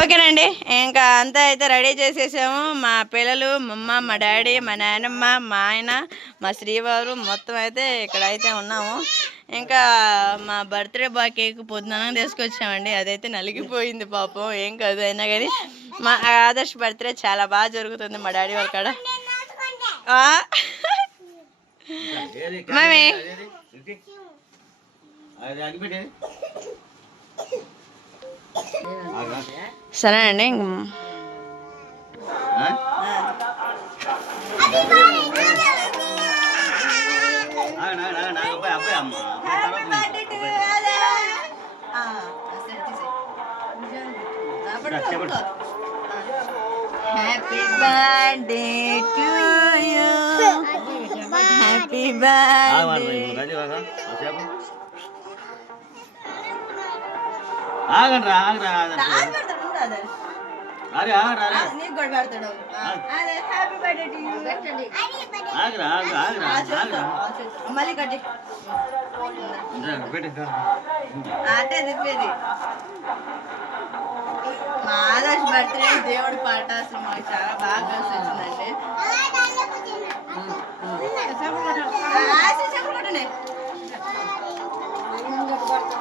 ఓకేనండి, ఇంకా అంతా అయితే రెడీ చేసేసాము. మా పిల్లలు, మా అమ్మ, మా డాడీ, మా నాయనమ్మ, మా ఆయన, మా శ్రీవారు మొత్తం అయితే ఇక్కడైతే ఉన్నాము. ఇంకా మా బర్త్డే బాయ్ కేక్ పొద్దున తీసుకొచ్చామండి. అదైతే నలిగిపోయింది పాపం, ఏం కాదు. అయినా కానీ మా ఆదర్శ్ బర్త్డే చాలా బాగా జరుగుతుంది మా డాడీ వాళ్ళ కాడ. మమ్మీ సరేనండి. Happy birthday to you, happy birthday. ఆగండి నీకు కూడా పెడతాడు. Happy birthday to you. మళ్ళీ కట్టి అంటే తిప్పేది. మా ఆదర్శ్ బర్త్డే దేవుడి పాట అసలు మాకు చాలా బాగా కలిసి వచ్చిందండి.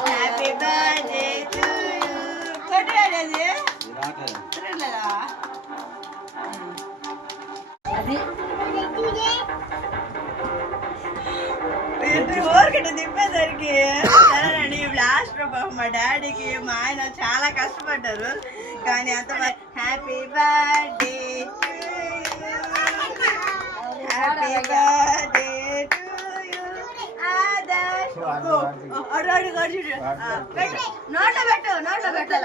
Happy birthday to you. కొట్టేది అది ఊరికట్ట తిప్పేసరికి. సరేనండి, లాస్ట్ మా డాడీకి మా ఆయన చాలా కష్టపడ్డారు, కానీ అంత happy birthday to you, happy birthday to you Adarsh. నోట్లో పెట్టు, నోట్లో పెట్టు.